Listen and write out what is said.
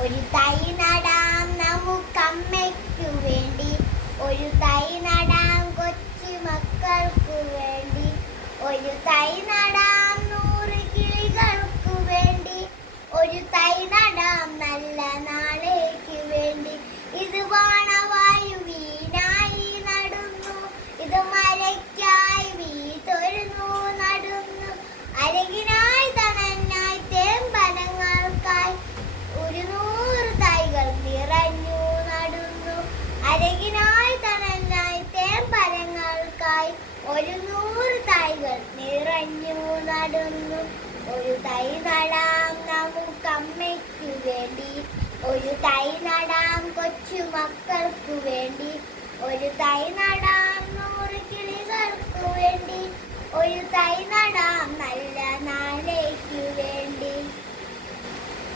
ഒരു തൈ നടാം നമുക്കമ്മയ്ക്കു വേണ്ടി, ഒരു തൈ നടാം കൊച്ചു മക്കൾക്കു വേണ്ടി, ഒരു തൈ നടാം 100 കിളികൾക്കു വേണ്ടി, ഒരു തൈ നടാം നല്ല നാളേക്ക് വേണ്ടി. ഇത് വാണവായുവിനായി നടുന്നു, ഇത് മരയ്ക്കായി വീതൊരുന്നു നടുന്നു, അരകിനായി തണനായി തേമ്പനങ്ങൾക്കായി 100 തൈകൾ നിറഞ്ഞു നടുന്നു, അരകിനായി തണനായി തേമ്പനങ്ങൾക്കായി 100 തൈകൾ നിറഞ്ഞു നടുന്നു. ഒരു തൈ നടാം നമുക്കമ്മയ്ക്കു വേണ്ടി, ഒരു തൈ നടാം കൊച്ചു മക്കൾക്കു വേണ്ടി, ഒരു തൈ നടാം 100 കിളികൾക്കു വേണ്ടി, ഒരു തൈ നടാം നല്ല നാളേക്കു വേണ്ടി.